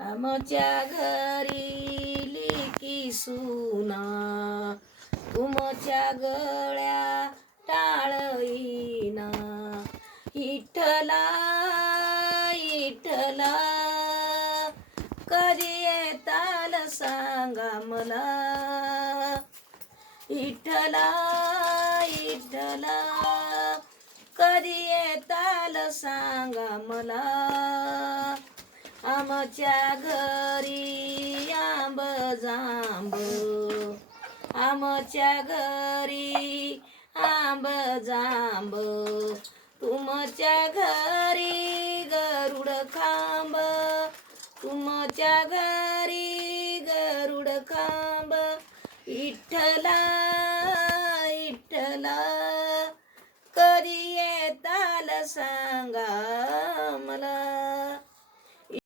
आमच्या घरी लिकी सुना तुमच्या गळ्या टाळईना विठ्ठला विठ्ठला कधी येताल सांगा मला विठ्ठला विठ्ठला कधी येताल सांगा मला आमच्या घरी आंब जांब आमच्या घरी आंब जांब तुमच्या घरी गरुड खांब तुमच्या घरी गरुड खांब विठ्ठला विठ्ठला कधी येताल सांगा मला.